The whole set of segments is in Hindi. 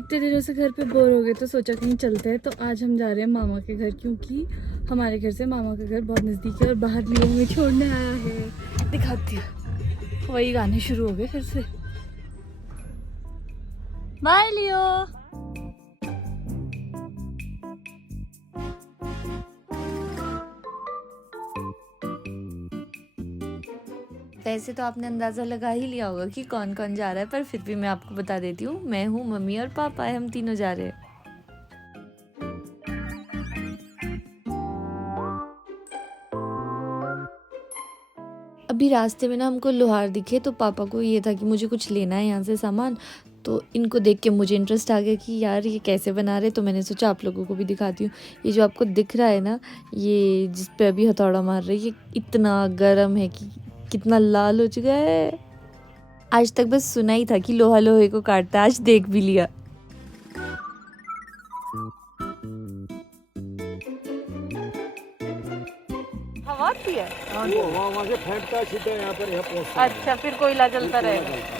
इतने दिनों से घर पे बोर हो गए तो सोचा कहीं चलते हैं। तो आज हम जा रहे हैं मामा के घर, क्योंकि हमारे घर से मामा का घर बहुत नज़दीक है और बाहर लियो में छोड़ने आया है। दिखाती हूँ, वही गाने शुरू हो गए फिर से। बाय लियो। वैसे तो आपने अंदाज़ा लगा ही लिया होगा कि कौन कौन जा रहा है, पर फिर भी मैं आपको बता देती हूँ। मैं हूँ, मम्मी और पापा है, हम तीनों जा रहे हैं। अभी रास्ते में ना हमको लोहार दिखे, तो पापा को ये था कि मुझे कुछ लेना है यहाँ से सामान। तो इनको देख के मुझे इंटरेस्ट आ गया कि यार ये कैसे बना रहे। तो मैंने सोचा आप लोगों को भी दिखाती हूँ। ये जो आपको दिख रहा है ना, ये जिस पे अभी हथौड़ा मार रहे, ये इतना गर्म है कि कितना लाल हो चुका है। आज तक बस सुना ही था कि लोहा लोहे को काटता है, आज देख भी लिया। हवा आती है, वो वहाँ से फेंकता है सीधे यहाँ पर, यहाँ पहुँचता है। अच्छा, फिर कोयला जलता रहेगा।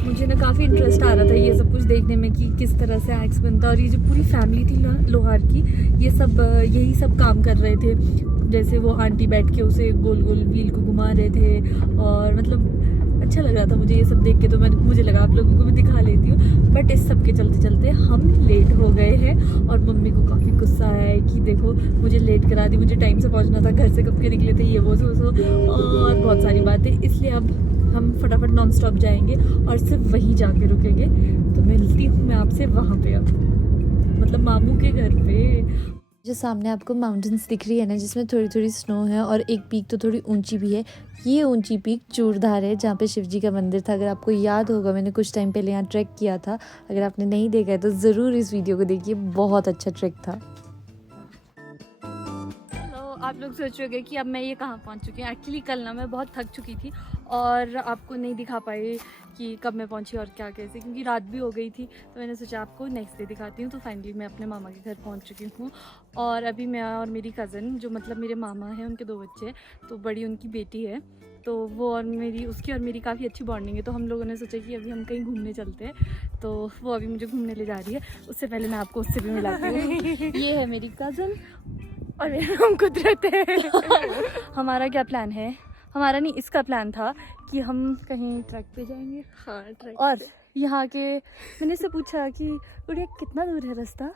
मुझे ना काफ़ी इंटरेस्ट आ रहा था ये सब कुछ देखने में कि किस तरह से एक्स बनता है। और ये जो पूरी फैमिली थी ना लोहार की, ये सब यही सब काम कर रहे थे। जैसे वो आंटी बैठ के उसे गोल गोल व्हील को घुमा रहे थे, और मतलब अच्छा लग रहा था मुझे ये सब देख के। तो मुझे लगा आप लोगों को भी दिखा लेती हूँ। बट इस सब के चलते चलते हम लेट हो गए हैं और मम्मी को काफ़ी गुस्सा आया है कि देखो मुझे लेट करा दी, मुझे टाइम से पहुँचना था, घर से कब के निकले थे, ये वो और बहुत सारी बातें। इसलिए अब हम फटाफट नॉन स्टॉप जाएंगे और सिर्फ वहीं जाके रुकेंगे। तो मिलती हूँ मैं आपसे वहाँ पे, अब मतलब मामू के घर पे। जो सामने आपको माउंटेन्स दिख रही है ना, जिसमें थोड़ी थोड़ी स्नो है और एक पीक तो थोड़ी ऊंची भी है। ये ऊंची पीक चूड़धार है, जहाँ पे शिव जी का मंदिर था। अगर आपको याद होगा, मैंने कुछ टाइम पहले यहाँ ट्रैक किया था। अगर आपने नहीं देखा है तो ज़रूर इस वीडियो को देखिए, बहुत अच्छा ट्रैक था। आप लोग सोच रहे कि अब मैं ये कहाँ पहुँच चुकी हूँ। एक्चुअली कल ना मैं बहुत थक चुकी थी और आपको नहीं दिखा पाई कि कब मैं पहुँची और क्या कैसे, क्योंकि रात भी हो गई थी। तो मैंने सोचा आपको नेक्स्ट डे दिखाती हूँ। तो फाइनली मैं अपने मामा के घर पहुँच चुकी हूँ। और अभी मैं और मेरी कज़न, जो मतलब मेरे मामा हैं, उनके 2 बच्चे, तो बड़ी उनकी बेटी है, तो वो और उसकी और मेरी काफ़ी अच्छी बॉन्डिंग है। तो हम लोगों ने सोचा कि अभी हम कहीं घूमने चलते हैं। तो वो अभी मुझे घूमने ले जा रही है। उससे पहले मैं आपको उससे भी मिलाती हूँ। ये है मेरी कज़न और मेरा नाम कुदरत है। हमारा क्या प्लान है? हमारा नहीं, इसका प्लान था कि हम कहीं ट्रैक पे जाएंगे। हाँ, ट्रैक। और यहाँ के मैंने इससे पूछा कि उड़िया कितना दूर है रास्ता,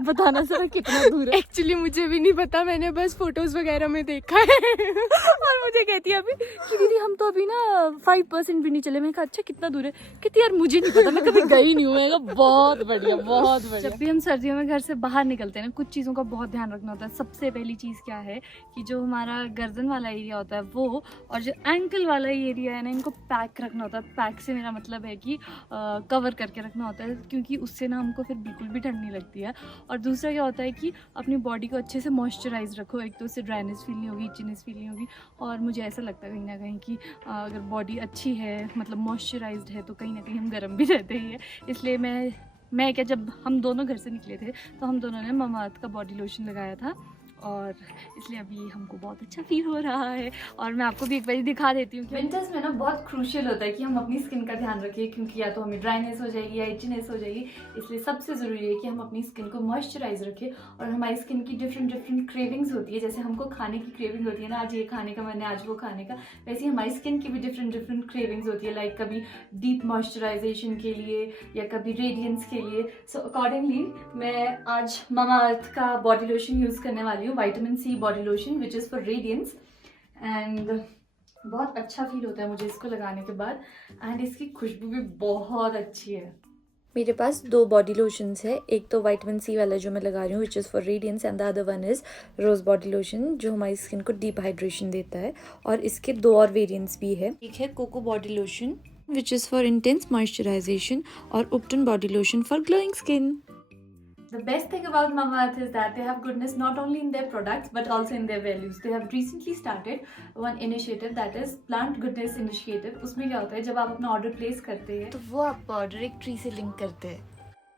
बताना जरा कितना दूर है। एक्चुअली मुझे भी नहीं पता, मैंने बस फोटोज वगैरह में देखा है। और मुझे कहती है अभी कि दीदी हम तो अभी ना 5% भी नहीं चले। मैंने कहा अच्छा कितना दूर है? कहती यार मुझे नहीं पता, मैं कभी गई नहीं हूँ। मैंने कहा बहुत बढ़िया, बहुत बढ़िया। जब भी हम सर्दियों में घर से बाहर निकलते हैं ना, कुछ चीज़ों का बहुत ध्यान रखना होता है। सबसे पहली चीज़ क्या है कि जो हमारा गर्दन वाला एरिया होता है वो, और जो एंकल वाला एरिया है ना, इनको पैक रखना होता है। पैक से मेरा मतलब है कि कवर करके रखना होता है, क्योंकि उससे ना हमको फिर बिल्कुल भी ठंड नहीं लगती है। और दूसरा क्या होता है कि अपनी बॉडी को अच्छे से मॉइस्चराइज रखो। एक तो उससे ड्राइनेस फील नहीं होगी, इचनेस फील नहीं होगी। और मुझे ऐसा लगता है कहीं ना कहीं कि अगर बॉडी अच्छी है, मतलब मॉइस्चराइज्ड है, तो कहीं ना कहीं हम गर्म भी रहते ही है। इसलिए मैं क्या, जब हम दोनों घर से निकले थे तो हम दोनों ने ममाअर्थ का बॉडी लोशन लगाया था, और इसलिए अभी हमको बहुत अच्छा फील हो रहा है। और मैं आपको भी एक बार दिखा देती हूँ कि विंटर्स में ना बहुत क्रूशियल होता है कि हम अपनी स्किन का ध्यान रखें, क्योंकि या तो हमें ड्राइनेस हो जाएगी या इचनेस हो जाएगी। इसलिए सबसे ज़रूरी है कि हम अपनी स्किन को मॉइस्चराइज रखें। और हमारी स्किन की डिफरेंट क्रेविंग्स होती है। जैसे हमको खाने की क्रेविंग होती है ना, आज ये खाने का मन है, आज वो खाने का, वैसे हमारी स्किन की भी डिफरेंट क्रेविंग्स होती है। लाइक कभी डीप मॉइस्चराइजेशन के लिए या कभी रेडियंस के लिए। सो अकॉर्डिंगली मैं आज ममाअर्थ का बॉडी लोशन यूज़ करने वाली हूँ, vitamin C body lotion which is for radiance. And बहुत अच्छा फील होता है मुझे इसको लगाने के बाद। एंड इसकी खुशबू भी बहुत अच्छी है। मेरे पास 2 बॉडी लोशंस है। एक तो विटामिन सी वाला जो मैं लगा रही हूँ, which is for radiance, and the other one is rose body lotion, जो हमारी स्किन को डीप हाइड्रेशन देता है। और इसके 2 और वेरिएंट्स भी है। एक है cocoa body lotion which is for intense moisturisation, और ubtan body lotion for glowing skin. The best thing about Mamaearth is that they have goodness not only in their products but also in their values. They have recently started one initiative that is Plant Goodness Initiative. उसमें क्या होता है, जब आप अपना ऑर्डर प्लेस करते हैं तो वो आपका ऑर्डर एक ट्री से लिंक करते हैं,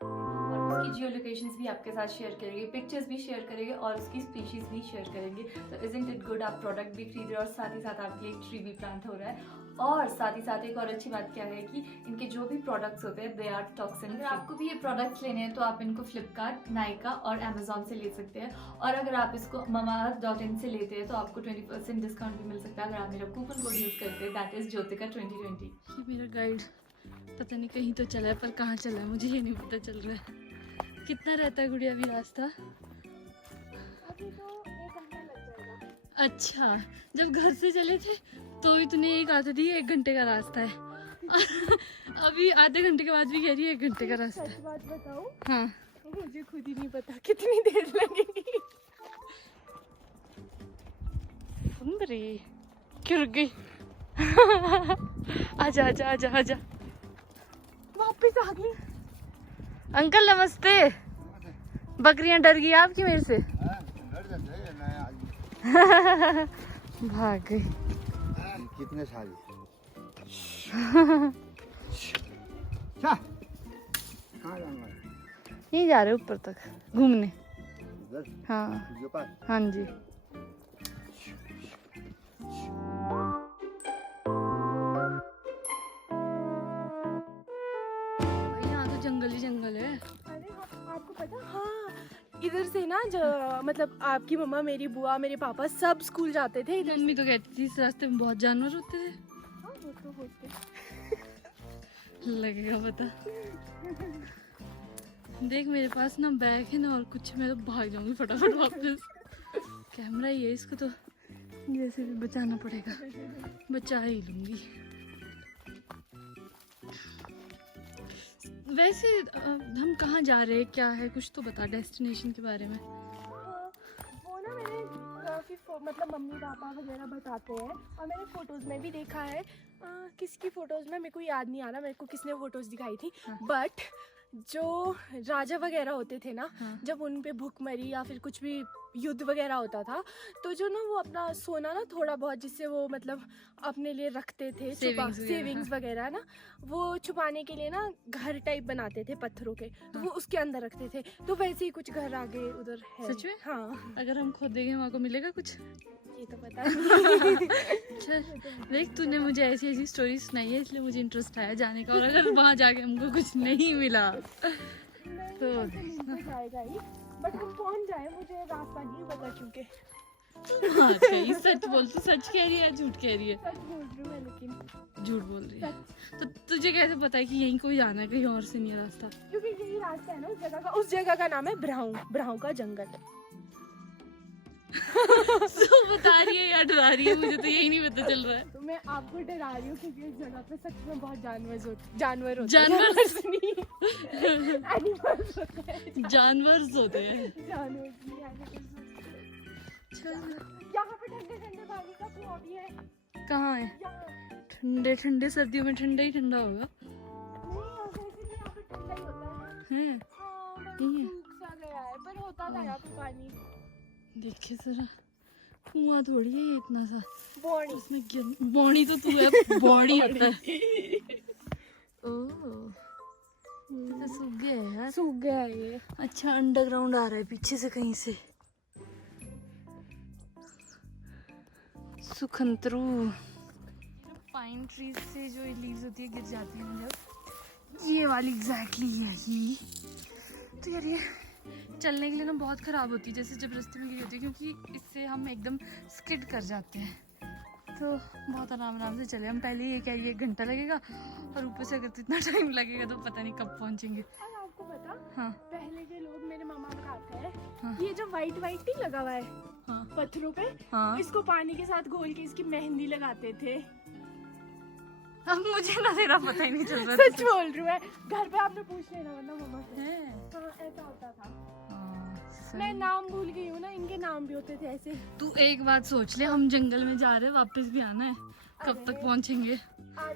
और उसकी जियो लोकेशंस भी आपके साथ शेयर करेंगे, पिक्चर्स भी शेयर करेंगे और उसकी स्पीशीज भी शेयर करेंगे। तो isn't it good, आप प्रोडक्ट भी खरीद रहे हो और साथ ही साथ आपके लिए एक ट्री भी प्लांट हो रहा है। और साथ ही साथ एक और अच्छी बात क्या है कि इनके जो भी प्रोडक्ट्स होते हैं दे आर टॉक्सिन फ्री। अगर आपको भी ये प्रोडक्ट्स लेने हैं तो आप इनको फ्लिपकार्ट, नायका और अमेजोन से ले सकते हैं। और अगर आप इसको mamaearth.in से लेते हैं तो आपको 20% डिस्काउंट भी मिल सकता है अगर आप मेरा कूपन कोड यूज करते हैं, दैट इज ज्योतिका 2020। ये मेरा गाइड पता नहीं कहीं तो चला है पर कहाँ चला है मुझे ये नहीं पता चल रहा है। कितना रहता है गुड़िया अभी रास्ता? अभी तो 1 घंटा लग जाएगा। अच्छा, जब घर से चले थे तो भी तूने एक आते थी 1 घंटे का रास्ता है अभी आधे घंटे के बाद भी कह रही है 1 घंटे का रास्ता सच है। बात बताऊं, हाँ मुझे खुद ही नहीं पता कितनी देर लगेगी। सुंदरी क्यों रुक गई आजा आजा आजा आजा। वापस आ गई। अंकल नमस्ते। बकरियां डर गई आपकी मेरे से? भाग गई। कितने साल यहीं जा रहे ऊपर तक घूमने। इधर हाँ जो पास हाँ जी। यहाँ तो जंगल ही जंगल है। अरे आपको पता, हाँ इधर से ना मतलब आपकी मम्मा, मेरी बुआ, मेरे पापा सब स्कूल जाते थे इधर। मम्मी तो कहती थी इस रास्ते में बहुत जानवर होते थे। हाँ वो तो होते। लगेगा पता। देख मेरे पास ना बैग है ना और कुछ, मैं तो भाग जाऊंगी फटाफट वापस। कैमरा ही है, इसको तो जैसे भी बचाना पड़ेगा, बचा ही लूंगी। वैसे हम कहाँ जा रहे हैं, क्या है, कुछ तो बता डेस्टिनेशन के बारे में। वो ना मैंने काफ़ी मतलब मम्मी पापा वगैरह बताते हैं और मैंने फ़ोटोज़ में भी देखा है। किसकी फ़ोटोज़ में मेरे को याद नहीं आ रहा, मेरे को किसने फ़ोटोज़ दिखाई थी। हाँ। बट जो राजा वगैरह होते थे ना, हाँ। जब उन पे भूखमरी या फिर कुछ भी युद्ध वगैरह होता था तो जो ना वो अपना सोना ना थोड़ा बहुत जिससे वो मतलब अपने लिए रखते थे, सेविंग्स वगैरह ना, वो छुपाने के लिए ना घर टाइप बनाते थे पत्थरों के, तो वो उसके अंदर रखते थे। तो वैसे ही कुछ घर आगे उधर है। सच में? हाँ। अगर हम खोदेंगे वहाँ को मिलेगा कुछ? ये तो पता नहीं। अच्छा देख, तूने मुझे ऐसी ऐसी स्टोरी सुनाई है इसलिए मुझे इंटरेस्ट आया जाने का। और अगर वहाँ जाके हमको कुछ नहीं मिला तो जाएगा ही, बट हम पहुंच जाए, मुझे रास्ता नहीं पता क्योंकि हाँ, सही सच बोल। तू सच कह रही है या झूठ कह रही है? सच बोल रही हूँ मैं, लेकिन झूठ बोल रही है। तो तुझे कैसे पता है कि यहीं कोई जाना है, कहीं और से नहीं है रास्ता? क्योंकि यही रास्ता है ना उस जगह का। उस जगह का नाम है ब्राऊ का जंगल। तो बता रही है या डरा रही है, मुझे तो यही नहीं पता चल रहा है। तो मैं आपको डरा रही हूँ क्योंकि इस जगह पे सच में बहुत जानवर होते हैं। जानवर एनिमल्स होते हैं। जानवर होते हैं। जानवर नहीं, एनिमल्स होते हैं। यहाँ पे ठंडे ठंडे पानी का कुआं भी है। कहाँ है? यहाँ ठंडे ठंडे, सर्दियों में ठंडा ही ठंडा होगा। नहीं, यहाँ पे ठंडा ही होता है। हाँ, बस नहीं है। सूख सा गया है, पर होता था यहाँ पे पानी। देखिए जरा, कुआं थोड़ी है ये इतना सा। बॉडी इसमें बॉडी तो तू है, बॉडी होता है। ओह, ये तो सूख गया है यार। सूख गया है ये। अच्छा, अंडरग्राउंड आ रहा है पीछे से कहीं से। सुखंतरू पाइन ट्रीज से जो लीव्स होती है गिर जाती है जब, ये वाली एग्जैक्टली यही। तो यार ये चलने के लिए ना बहुत ख़राब होती है, जैसे जब रास्ते में गिरी होती है, क्योंकि इससे हम एकदम स्किड कर जाते हैं। तो बहुत आराम आराम से चले। हम पहले ये कह रही 1 घंटा लगेगा और ऊपर से अगर इतना टाइम लगेगा तो पता नहीं कब पहुँचेंगे। और आपको पता, हाँ पहले के लोग, मेरे मामा बताते हैं, हाँ। ये जो वाइट नहीं लगा हुआ है हाँ पत्थरों पे, हाँ। इसको पानी के साथ घोल के इसकी मेहंदी लगाते थे। अब मुझे ना तेरा पता ही नहीं चल रहा। सच बोल रही हूँ मैं, घर पे आपने पूछ लेना वरना मम्मा से। है। हाँ, ऐसा होता था। हाँ, मैं नाम भूल गई हूँ ना, इनके नाम भी होते थे ऐसे। तू एक बात सोच ले, हम जंगल में जा रहे हैं, वापस भी आना है, कब तक पहुंचेंगे?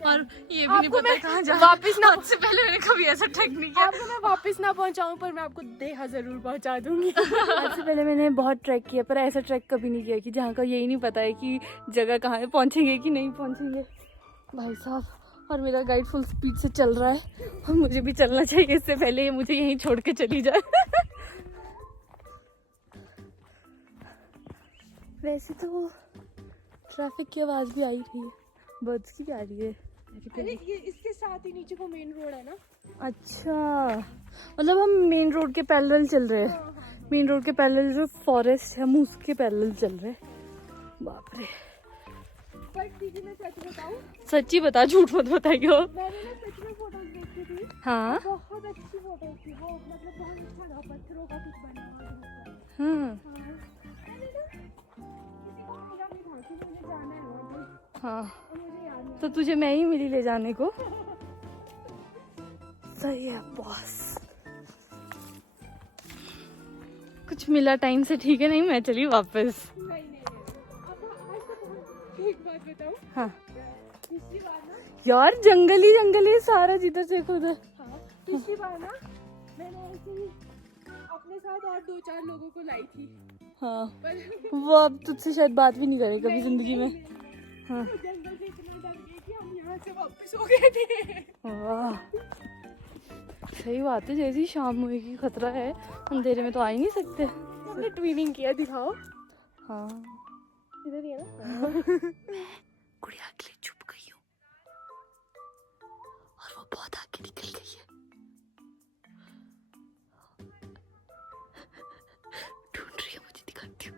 और ये भी नहीं पता कहाँ जा वापस ना, से पहले मैंने कभी ऐसा ट्रैक नहीं किया। आपको मैं वापस ना पहुँचाऊँ पर मैं आपको देहा जरूर पहुँचा दूंगी। आज से पहले मैंने बहुत ट्रैक किया पर ऐसा ट्रैक कभी नहीं किया कि जहाँ का यही नहीं पता है कि जगह कहाँ है, पहुँचेंगे कि नहीं पहुँचेंगे। भाई साहब, और मेरा गाइड फुल स्पीड से चल रहा है और मुझे भी चलना चाहिए, इससे पहले ये मुझे यहीं छोड़ के चली जाए। वैसे तो ट्रैफिक की आवाज़ भी आ ही रही है। बर्ड्स की प्यारी है। अरे ये इसके साथ ही नीचे को मेन रोड है ना। अच्छा, मतलब हम मेन रोड के पैरेलल चल रहे हैं। मेन रोड के पैरेलल जो फॉरेस्ट है हम उसके पैरेलल चल रहे हैं। बाप रे। पर दीदी मैं सच बताऊं, सच्ची बता, झूठ मत बताइयो। मैंने ना सच में फोटोज देखी थी। हाँ बहुत अच्छी फोटोज थी वो, मतलब बहुत अच्छा था, पत्थरों का कुछ बना हुआ था। मैंने ना किसी को बोला भी था कि मुझे जाना है वहाँ पे, हाँ, और मुझे याद नहीं। तो तुझे मैं ही मिली ले जाने को। सही है बॉस। कुछ मिला टाइम से, ठीक है। नहीं मैं चली वापस। नहीं अब आज तो एक बात बताऊं। हाँ पिछली बार ना, यार जंगल ही सारा, जिधर देखो उधर। हाँ पिछली बार ना मैंने ऐसे ही अपने साथ और 2-4 लोगों को लाई थी। हाँ, पर वो अब तुझसे शायद बात भी नहीं करे कभी जिंदगी में। हाँ तो जंगल से इतना डर गए कि हम यहाँ से वापस हो गए थे। वाह, सही बात है। जैसी शाम होगी खतरा है, अंधेरे में तो आ ही नहीं सकते। हमने ट्विनिंग किया, दिखाओ। हाँ इधर ही है ना। गुड़िया के लिए चुप गई हूँ और वो बहुत आगे निकल गई है। ढूंढ रही है मुझे, दिखाती हूँ।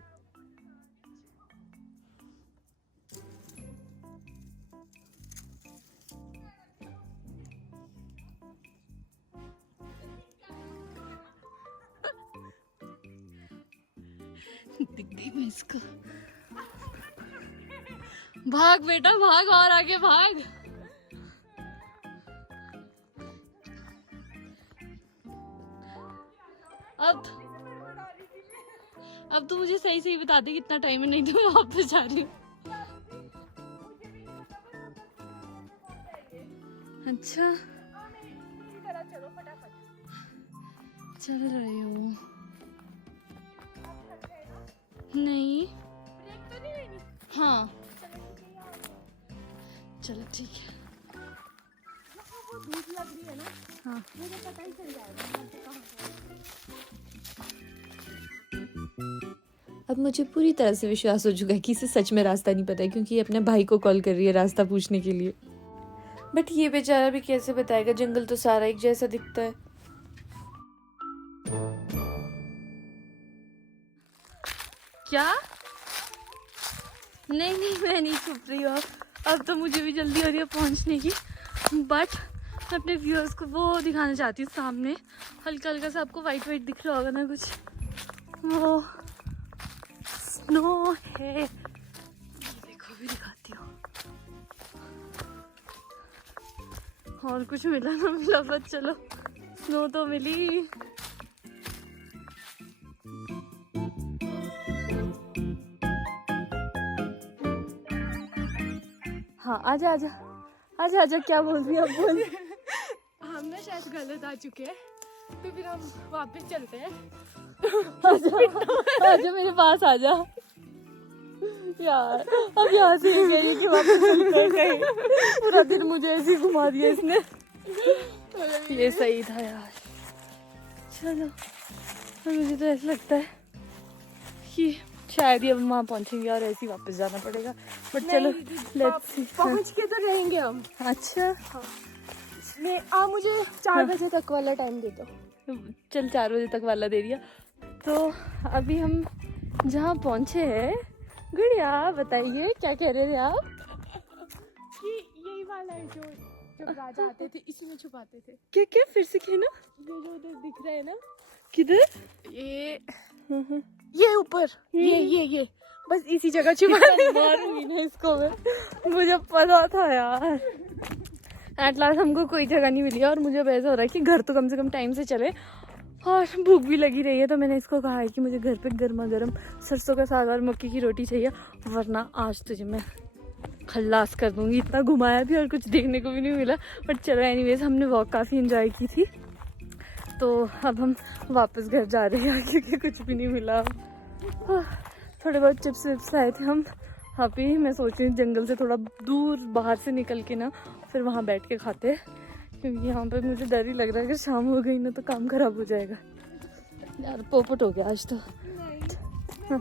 दिख गई मैं इसको। भाग बेटा भाग, और आगे भाग। अब तू मुझे सही सही बता दे कितना टाइम है, नहीं तो मैं वापस जा रही हूँ। अच्छा चलो फटाफट। चल रही हूँ। नहीं ब्रेक तो नहीं लेनी। हाँ चलो ठीक है। वो धूप लग रही है ना, हाँ मुझे पता ही चल जाएगा यहाँ पे कहाँ है। अब मुझे पूरी तरह से विश्वास हो चुका है कि इसे सच में रास्ता नहीं पता है, क्योंकि ये अपने भाई को कॉल कर रही है रास्ता पूछने के लिए। बट ये बेचारा भी कैसे बताएगा, जंगल तो सारा एक जैसा दिखता है। क्या? नहीं मैं नहीं छुप रही हूँ। अब तो मुझे भी जल्दी हो रही है पहुँचने की, बट मैं अपने व्यूअर्स को वो दिखाना चाहती हूँ। सामने हल्का हल्का सा आपको वाइट दिख रहा होगा ना, कुछ वो स्नो है। देखो भी दिखाती हूँ। और कुछ मिला ना मिला, बस चलो स्नो तो मिली। हाँ आजा आजा आजा आजा। क्या बोल रही है? अब बोल। हम ना शायद गलत आ चुके हैं, तो फिर हम वापस चलते हैं। आजा आजा मेरे पास आजा यार। अब यहाँ से ये कह रही है कि वापस चलते हैं कहीं। पूरा दिन मुझे ऐसे ही घुमा दिया इसने। ये सही था यार। चलो मुझे तो ऐसा लगता है कि शायद ही अब वहाँ पहुँचेंगे और ऐसे ही वापस जाना पड़ेगा, बट चलो लेट्स सी। पहुँच के तो रहेंगे हम। अच्छा आप मुझे 4 बजे तक वाला टाइम दे दो। चल 4 बजे तक वाला दे दिया। तो अभी हम जहाँ पहुँचे हैं, गुड़िया बताइए क्या कह रहे थे आप? कि यही वाला है जो जब राजा आते थे इसी में छुपाते थे। क्या क्या फिर से कहना। ये जो उधर दिख रहा है ना, किधर? ये ऊपर, ये बस इसी जगह छुपा। मारूंगी ना इसको मैं, मुझे पता था यार। एट लास्ट हमको कोई जगह नहीं मिली और मुझे अब ऐसा हो रहा है कि घर तो कम से कम टाइम से चले, और भूख भी लगी रही है। तो मैंने इसको कहा है कि मुझे घर पे गर्मा गर्म सरसों का साग और मक्की की रोटी चाहिए, वरना आज तुझे मैं खल्लास कर दूंगी। इतना घुमाया भी और कुछ देखने को भी नहीं मिला, बट चलो एनीवेज हमने वॉक काफ़ी एंजॉय की थी। तो अब हम वापस घर जा रहे हैं क्योंकि कुछ भी नहीं मिला। थोड़े बहुत चिप्स विप्स लाए थे हम। अभी मैं सोच रही हूँ जंगल से थोड़ा दूर बाहर से निकल के ना फिर वहाँ बैठ के खाते हैं, क्योंकि यहाँ पे मुझे डर ही लग रहा है कि शाम हो गई ना तो काम खराब हो जाएगा यार। पोपट हो गया आज तो। हाँ।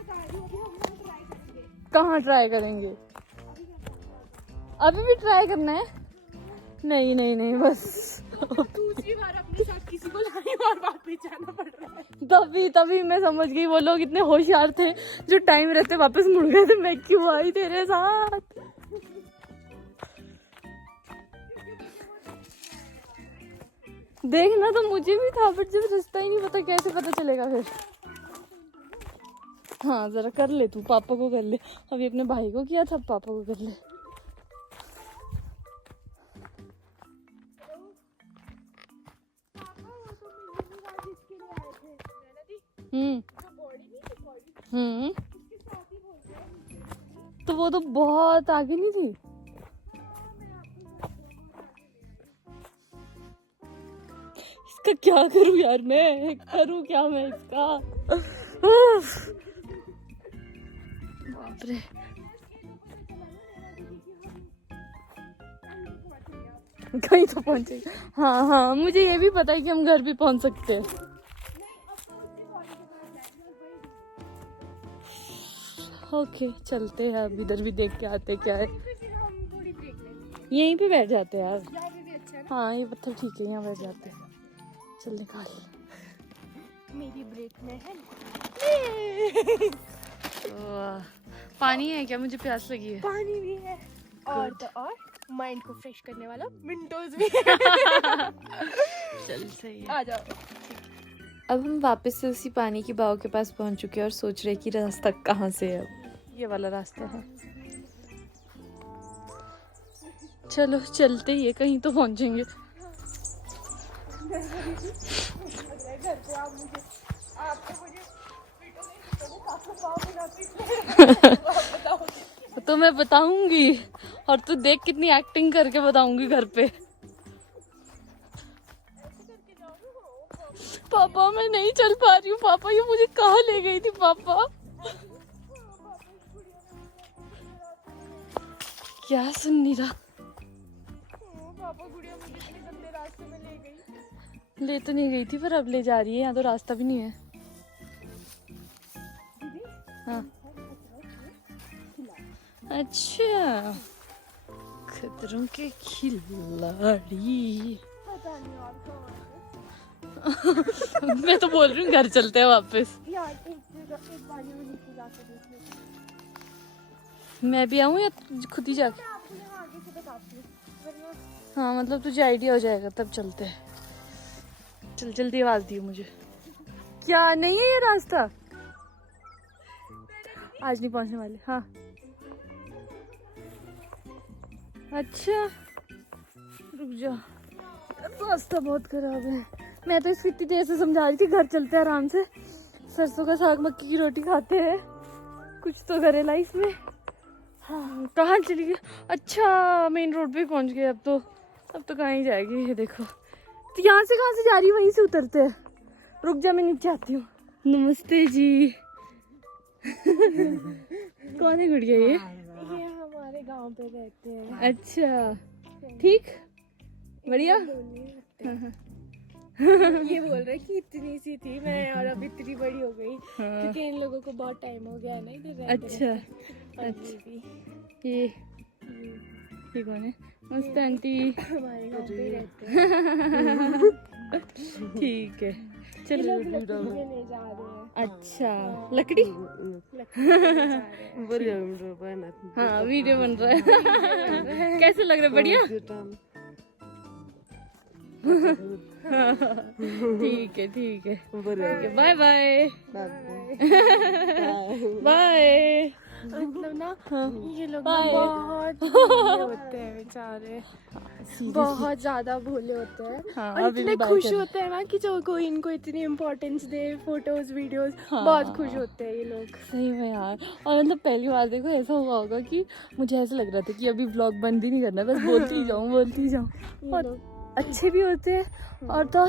कहाँ ट्राई करेंगे? अभी भी ट्राई करना है? नहीं नहीं नहीं बस दूसरी बार अपने साथ किसी को लाने और वापस जाना पड़ रहा है। तभी मैं समझ गई वो लोग इतने होशियार थे जो टाइम रहते वापस मुड़ गए थे। मैं क्यों आई तेरे साथ? देखना तो मुझे भी था बट जब रास्ता ही नहीं पता कैसे पता चलेगा फिर। हाँ जरा कर ले तू, पापा को कर ले। अभी अपने भाई को किया था, पापा को कर ले। तो वो तो बहुत आगे नहीं थी। इसका क्या करूं यार, मैं करूं क्या मैं इसका? बाप रे। कहीं तो पहुंचे। हाँ हाँ मुझे ये भी पता है कि हम घर भी पहुंच सकते हैं। ओके चलते हैं, अब इधर भी देख के आते क्या है। यहीं पे बैठ जाते हैं यार। हाँ ये पत्थर ठीक है, यहाँ बैठ जाते हैं। चल निकाल। मेरी ब्रेक में है। पानी है क्या? मुझे प्यास लगी है। पानी भी है और तो और माइंड को फ्रेश करने वाला मिंटोज भी है। चल सही है, आ जाओ। अब हम वापस से उसी पानी की बहाव के पास पहुंच चुके हैं और सोच रहे हैं कि रास्ता कहाँ से है। अब ये वाला रास्ता है। चलो चलते ही है, कहीं तो पहुंचेंगे। तो मैं बताऊंगी और तू देख कितनी एक्टिंग करके बताऊंगी घर पे। पापा मैं नहीं चल पा रही हूँ। पापा ये मुझे कहाँ ले गई थी पापा? क्या सुन नहीं रहा। पापा गुड़िया मुझे इतने गंदे रास्ते में ले गई। ले तो नहीं गई थी पर अब ले जा रही है। यहाँ तो रास्ता भी नहीं है। हाँ अच्छा, खतरों के खिलाड़ी। पता नहीं और कौन मैं तो बोल रही हूँ घर चलते हैं वापस। यार एक बारी में नीचे जाके देख लेते हैं। मैं भी आऊँ या खुद ही जाके? मैं आपको यहाँ आगे से बताती हूँ वरना हाँ मतलब तुझे आइडिया हो जाएगा तब चलते हैं। चल जल्दी आवाज दियो मुझे। क्या नहीं है ये रास्ता? आज नहीं पहुंचने वाले। हाँ अच्छा रुक जा, रास्ता बहुत खराब है। मैं तो इसको इतनी देर से समझा रही थी घर चलते हैं आराम से, सरसों का साग मक्की की रोटी खाते हैं, कुछ तो करे लाइफ में। हाँ कहाँ चली गई? अच्छा मेन रोड पे पहुंच गए। अब तो कहाँ ही जाएगी ये देखो। तो यहाँ से कहाँ से जा रही है? वहीं से उतरते हैं। रुक जा मैं नीचे आती हूँ। नमस्ते जी। कौन है गुड़िया ये? हमारे गांव पे रहते हैं। अच्छा ठीक बढ़िया। ये बोल रहे कि इतनी सी थी मैं और अब इतनी बड़ी हो गई। हाँ। क्योंकि इन लोगों को बहुत टाइम हो गया है ना इधर रहते अच्छा रहते। और अच्छा। ये भी ये कौन है? मस्त आंटी। हमारे गांव पे ही रहते हैं। ठीक है ये चलो। लोग लकड़ी के ले जा रहे हैं। अच्छा लकड़ी। लकड़ी के ले जा रहे हैं। हाँ वीडियो बन रहा है। कैसे लग रहा है? बढ़िया। ठीक है ठीक है। Bye bye bye. मतलब ना ये लोग ना Bye. बहुत भोले होते हैं बेचारे। बहुत ज्यादा भोले होते हैं। हाँ, और अभी इतने भी बात खुश कर- होते हैं ना कि जो कोई इनको इतनी इम्पोर्टेंस दे, फोटोज वीडियोस। हाँ। बहुत खुश होते हैं ये लोग। सही में यार। और मतलब पहली बार देखो ऐसा हुआ होगा कि मुझे ऐसा लग रहा था कि अभी व्लॉग बंद ही नहीं करना, बस बोलती ही जाऊँ। ये और लोग अच्छे भी होते हैं और तो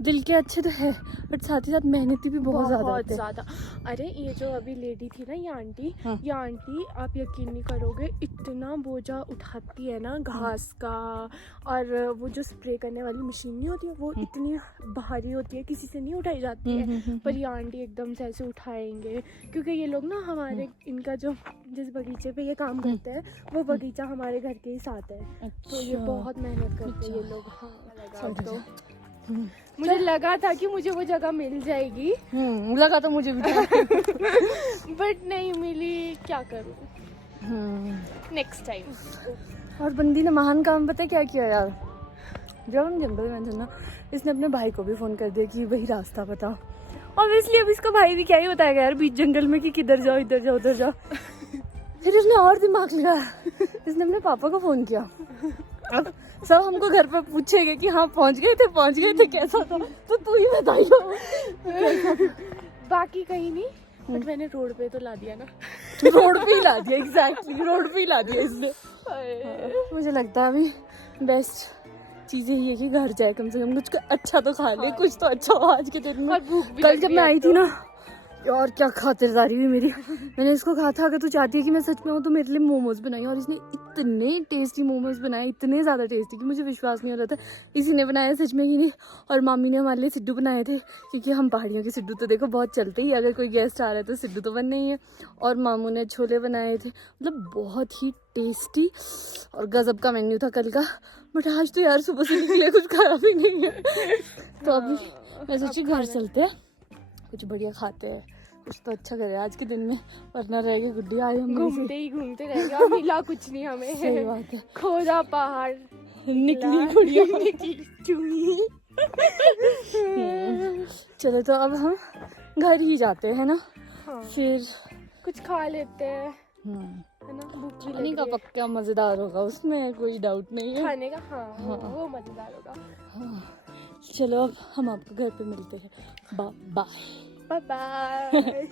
दिल के अच्छे तो है बट साथ ही साथ मेहनती भी बहुत ज्यादा होते हैं। ज्यादा। अरे ये जो अभी लेडी थी ना, ये आंटी, हाँ। ये आंटी आप यकीन नहीं करोगे, इतना बोझा उठाती है ना घास का, और वो जो स्प्रे करने वाली मशीन नहीं होती है वो इतनी भारी होती है, किसी से नहीं उठाई जाती है, पर ये आंटी एकदम से ऐसे उठाएंगे, क्योंकि ये लोग ना हमारे इनका जो जिस बगीचे पे ये काम करते हैं वो बगीचा हमारे घर के ही साथ है, तो ये बहुत मेहनत करते हैं ये लोग। हाँ, तो मुझे लगा था कि मुझे वो जगह मिल जाएगी, लगा तो मुझे भी बट नहीं मिली, क्या करूँ, नेक्स्ट टाइम। और बंदी ने महान काम पता है क्या किया यार, जब हम जंगल में थे ना, इसने अपने भाई को भी फोन कर दिया कि वही रास्ता बता। ऑब्वियसली अब इसका भाई भी क्या ही बताएगा यार बीच जंगल में कि किधर जाओ, इधर जाओ, उधर जाओ। फिर इसने और दिमाग लगाया, इसने अपने पापा को फोन किया। अब सब हमको घर पर पूछेंगे कि हाँ पहुंच गए थे कैसा था, तो तू ही बताइए। बाकी कहीं नहीं, बट मैंने रोड पे तो ला दिया ना। रोड पे ही ला दिया, एग्जैक्टली रोड पे ही ला दिया इसने। मुझे लगता है अभी बेस्ट चीजें ये है कि घर जाए, कम से कम कुछ अच्छा तो खा ले, कुछ तो अच्छा हो आज के दिन में। और भूख भी कल लग जब रही मैं है आई थी ना यार, क्या खातिरदारी हुई मेरी। मैंने इसको कहा था अगर तू चाहती है कि मैं सच में हूँ तो मेरे लिए मोमोज बनाई, और इसने इतने टेस्टी मोमोज बनाए, इतने ज़्यादा टेस्टी कि मुझे विश्वास नहीं हो रहा था इसी ने बनाया सच में कि नहीं। और मामी ने हमारे लिए सिड्डू बनाए थे, क्योंकि हम पहाड़ियों के सिड्डू तो देखो बहुत चलते ही, अगर कोई गेस्ट आ रहा है तो सिड्डू तो बनना ही है। और मामू ने छोले बनाए थे, मतलब बहुत ही टेस्टी और गजब का मेन्यू था कल का। बट आज तो यार सुबह से निकले कुछ खाया भी नहीं है, तो अभी मैं सोची घर चलते हैं, कुछ बढ़िया खाते हैं, कुछ तो अच्छा करे आज के दिन में, वरना रह गए गुड्डी आई हम घूमते ही घूमते रह गया, मिला कुछ नहीं हमें। सही बात है, खोदा पहाड़ निकली गुड़िया निकली चुनी। चलो तो अब हम घर ही जाते हैं ना। हाँ। फिर कुछ खा लेते हैं, है ना, भूख भी खाने लग का रही है। पक्का मजेदार होगा, उसमें कोई डाउट नहीं है। खाने का हाँ, वो मजेदार होगा। हाँ। चलो अब हम आपको घर पे मिलते हैं, बाय बाय बाय बाय।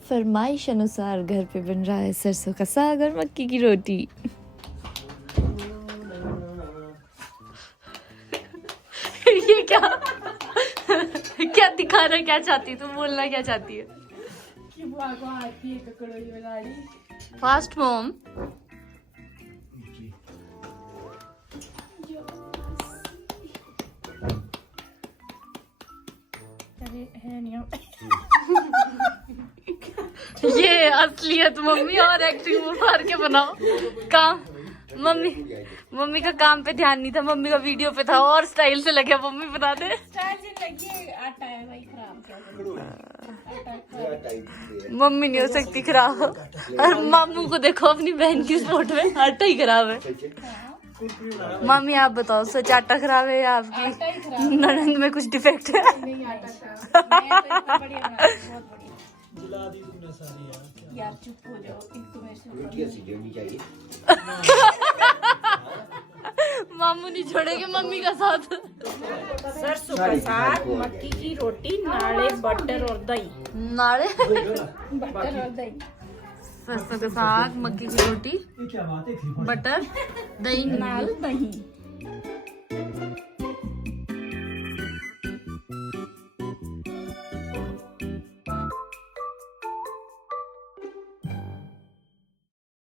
फरमाइश अनुसार घर पे बन रहा है सरसों का साग और मक्की की रोटी। ये क्या क्या दिखा रहा है, क्या चाहती है तू, बोलना क्या चाहती है? फास्ट मॉम, ये असलियत मम्मी और एक्टिंग मार के बनाओ काम। मम्मी का काम पे ध्यान नहीं था, मम्मी का वीडियो पे था और स्टाइल से लगे मम्मी बना दे। मम्मी नहीं हो सकती खराब, और मामू को देखो अपनी बहन की स्पोर्ट में आटा ही खराब है। मामी आप बताओ, सच आटा खराब है या आपकी ननद में कुछ डिफेक्ट है? यार चुप हो जाओ, एक तो मेरे से रोटी ऐसी देनी चाहिए। मामू नहीं छोड़ेंगे मम्मी का साथ। सरसों का साग, मक्की की रोटी, नाले, बटर और दही। नाले बटर और दही, सरसों का साग, मक्की की रोटी, बटर, दही, नाल दही।